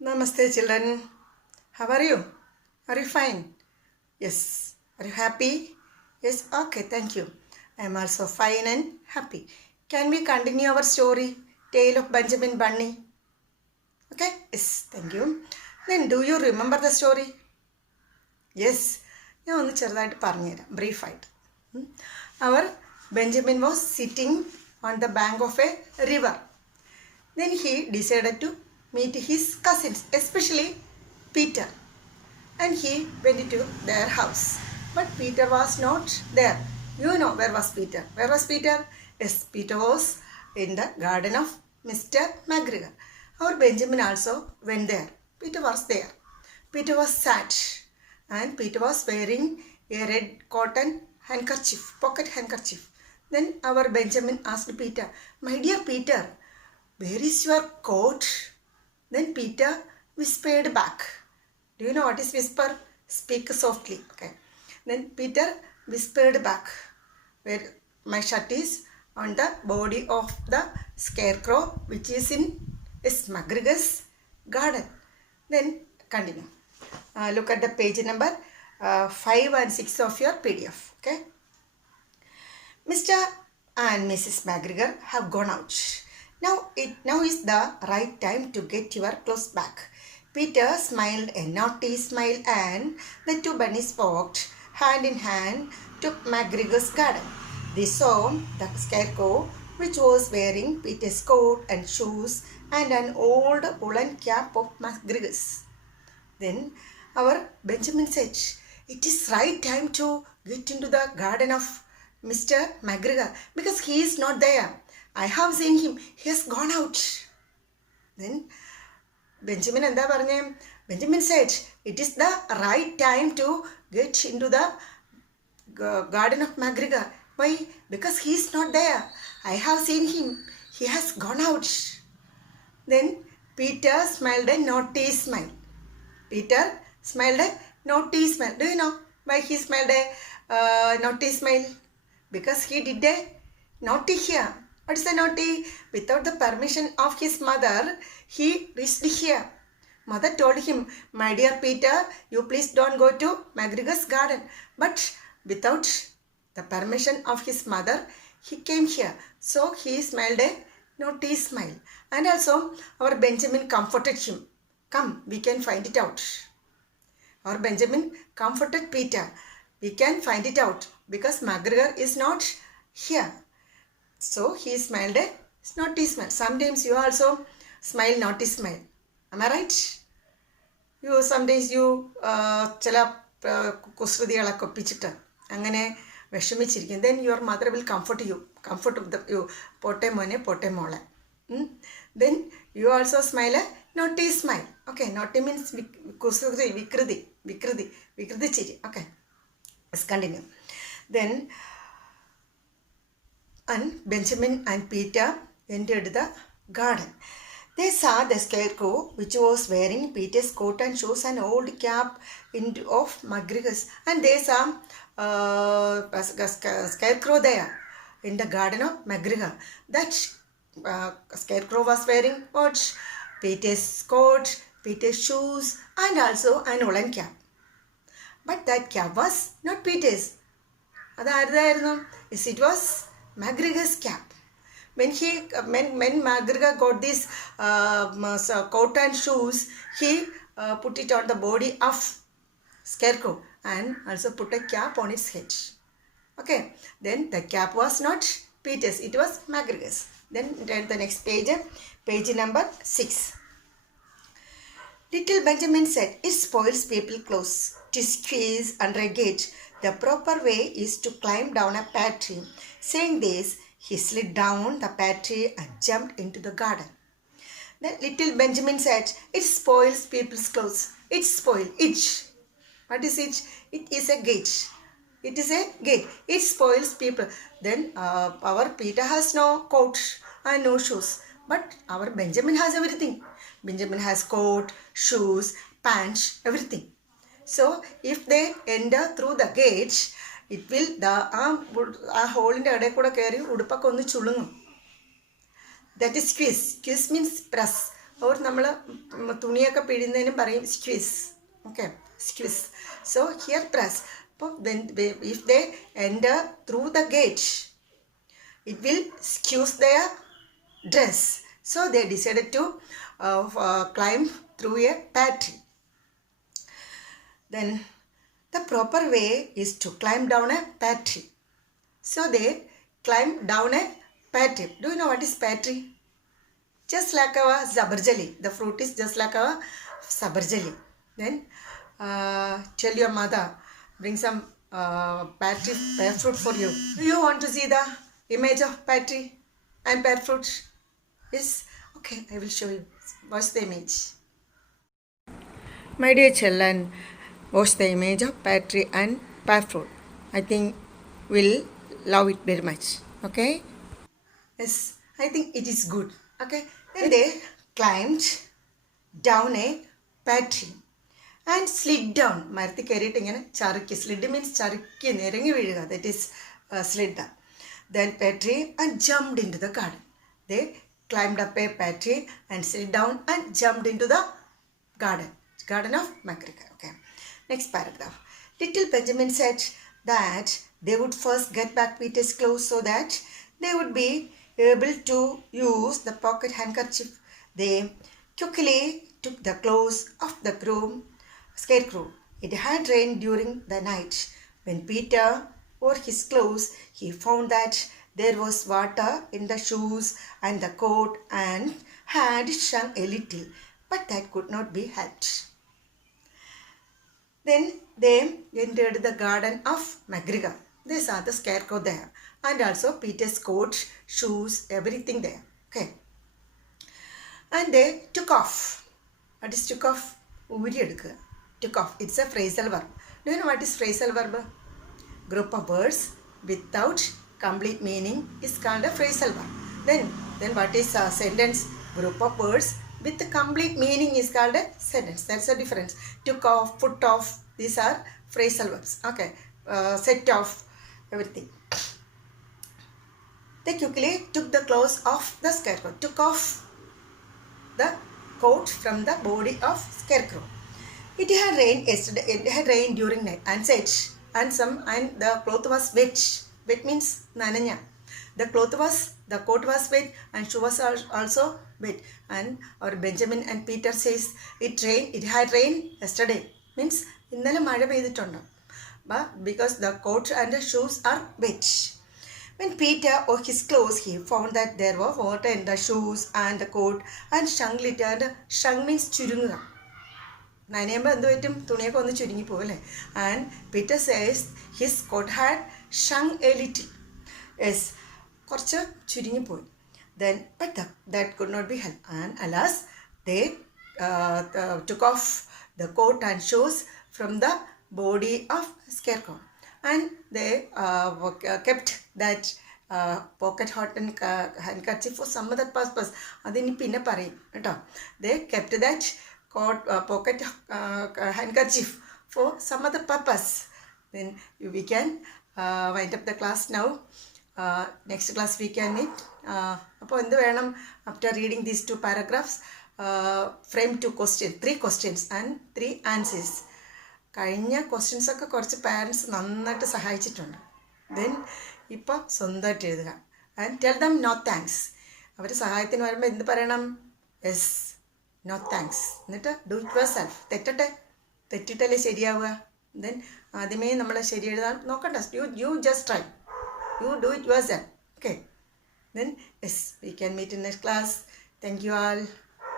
Namaste, children. How are you? Are you fine? Yes. Are you happy? Yes. Okay, thank you. I am also fine and happy. Can we continue our story? Tale of Benjamin Bunny. Okay? Yes, thank you. Then, do you remember the story? Yes. ഞാൻ ഒന്ന് ചെറുതായിട്ട് പറഞ്ഞുതരാം ബ്രീഫായിട്ട്. Our Benjamin was sitting on the bank of a river. Then he decided to meet his cousins, especially Peter, and he went to their house. But Peter was not there. You know where was Peter? Where was Peter? Yes, Peter was in the garden of Mr. McGregor. Our Benjamin also went there. Peter was there. Peter was sad, and Peter was wearing a red cotton handkerchief, pocket handkerchief. Then our Benjamin asked Peter, "My dear Peter, where is your coat?" Then Peter whispered back. Do you know what is whisper? Speak softly. Okay. Then Peter whispered back, where my shirt is on the body of the scarecrow, which is in McGregor's garden. Then continue. Look at the page number 5 and 6 of your PDF. Okay. Mr. and Mrs. McGregor have gone out. Now is the right time to get your clothes back. Peter smiled a naughty smile, and the two bunnies walked hand in hand to McGregor's garden. They saw the scarecrow, which was wearing Peter's coat and shoes and an old woolen cap of McGregor's. Then our Benjamin said, "It is right time to get into the garden of Mr. McGregor because he is not there. I have seen him. He has gone out." Then Benjamin എന്താ പറഞ്ഞേ? Benjamin said, "It is the right time to get into the garden of McGregor. Why? Because he is not there. I have seen him. He has gone out." Then Peter smiled a naughty smile. Peter smiled a naughty smile. Do you know why he smiled a naughty smile? Because he did a naughty here. What is a naughty? Without the permission of his mother, he reached here. Mother told him, "My dear Peter, you please don't go to McGregor's garden." But without the permission of his mother, he came here. So he smiled a naughty smile. And also our Benjamin comforted him. "Come, we can find it out." Our Benjamin comforted Peter. "We can find it out because McGregor is not here." So he smiled a naughty smile. Sometimes you also smile naughty smile. Am I right? You sometimes you ചില കുസൃതികളൊക്കെ ഒപ്പിച്ചിട്ട് അങ്ങനെ വിഷമിച്ചിരിക്കും. Then your mother will comfort you. പോട്ടെ മോനെ പോട്ടെ മോളെ. Then you also smile a naughty smile. Okay, naughty means കുസൃതി, വികൃതി ചിരി. Okay, let's continue. Then and Benjamin and Peter entered the garden. They saw the scarecrow, which was wearing Peter's coat and shoes and old cap of McGregor's. And they saw a scarecrow there in the garden of McGregor. That scarecrow was wearing what? Peter's coat, Peter's shoes, and also an woolen cap. But that cap was not Peter's. Yes, it was McGregor's cap. When McGregor got this coat and shoes, he put it on the body of scarecrow and also put a cap on its head. Okay, then the cap was not Peter's, it was McGregor's. Then the next page, page number 6. Little Benjamin said, "It spoils people's clothes to squeeze under a gate. The proper way is to climb down a pear tree." Saying this, he slid down the pear tree and jumped into the garden. Then little Benjamin said, "It spoils people's clothes." It spoils. Itch. What is itch? It is a gate. It is a gate. It spoils people. Then our Peter has no coat and no shoes. But our Benjamin has everything. Benjamin has coat, shoes, pants, everything. So if they enter through the gate, it will ആ ഹോളിൻ്റെ ഇടയിൽ കൂടെ കയറി ഉടുപ്പൊക്കെ ഒന്ന് ചുളുങ്ങും. That is squeeze. Squeeze means press. or നമ്മൾ തുണിയൊക്കെ പിഴിയുന്നതിനും പറയും squeeze. Okay, squeeze. So here press. Then if they enter through the gate, it will squeeze their dress. So they decided to climb through a patty. Then the proper way is to climb down a patty. So they climb down a patty. Do you know what is patty? Just like our zabarjali. The fruit is just like our sabarjali. Then tell your mother, bring some patty pear fruit for you. Do you want to see the image of patty and pear fruit? Yes? Okay, I will show you. Watch the image. My dear children, watch the image of patty and pear fruit. I think we'll love it very much. Okay? Yes, I think it is good. Okay? Then they climbed down a patty and slid down. മരത്തിൽ കയറിയിട്ട് ഇങ്ങനെ ചറുക്കി. Slid means ചറുക്കി നിരങ്ങി വീഴുക. That is slid. Then patty and jumped into the garden. They climbed up a patty and slid down and jumped into the garden of McGregor. Okay. Next paragraph. Little Benjamin said that they would first get back Peter's clothes so that they would be able to use the pocket handkerchief. They quickly took the clothes of the scarecrow. It had rained during the night. When Peter wore his clothes, he found that there was water in the shoes and the coat and had shrunk a little, but that could not be helped. Then they entered the garden of McGregor. They saw the scarecrow there and also Peter's coat, shoes, everything there. Okay. And they took off. What is took off? Took off. It's a phrasal verb. Do you know what is phrasal verb? Group of words without complete meaning is called a phrasal verb. Then what is a sentence? Group of words with complete meaning is called a sentence. That's the difference. Took off, put off. These are phrasal verbs. Okay. Set off. Everything. They quickly took the clothes of the scarecrow. Took off the coat from the body of scarecrow. It had rained yesterday. It had rained during night and the cloth was wet. Wet means nananya. The coat was wet and shoe was also wet. And our Benjamin and Peter says it had rained yesterday. Means ഇന്നലെ മഴ പെയ്തിട്ടുണ്ട്. But because the coat and the shoes are wet. When Peter wore his clothes, he found that there was water in the shoes and the coat and shrunk little. And shrunk means ചുരുങ്ങുക. നനയുമ്പോൾ എന്ത് പറ്റും? തുണിയൊക്കെ ഒന്ന് ചുരുങ്ങിപ്പോകും അല്ലേ? And Peter says his coat had shrunk a little. Yes, കുറച്ച് ചുരുങ്ങിപ്പോയി. Then, but that could not be helped. And alas, they took off the coat and shoes from the body of scarecrow. And they kept that pocket handkerchief for some other purpose. അതിനി പിന്നെ പറയും കേട്ടോ. They kept that pocket handkerchief for some other purpose. Then we can wind up the class now. Next class we can meet. അപ്പോൾ എന്ത് വേണം? After reading these 2 paragraphs, frame 2 questions, 3 questions and 3 answers. കഴിഞ്ഞ questions ഒക്കെ കുറച്ച് parents നന്നായിട്ട് സഹായിച്ചിട്ടുണ്ട്. Then ഇപ്പോൾ സ്വന്തമായിട്ട് എഴുതുക. And tell them no thanks. അവർ സഹായത്തിന് വരുമ്പോൾ എന്ത് പറയണം? Yes, no thanks. എന്നിട്ട് ഡു ഇറ്റ് യുവർ സെൽഫ്. തെറ്റിട്ടല്ലേ ശരിയാവുക. ദെൻ ആദ്യമേ നമ്മൾ ശരി എഴുതാൻ നോക്കണ്ട. You just try. You do it yourself. Okay. Then yes, we can meet in next class. Thank you all.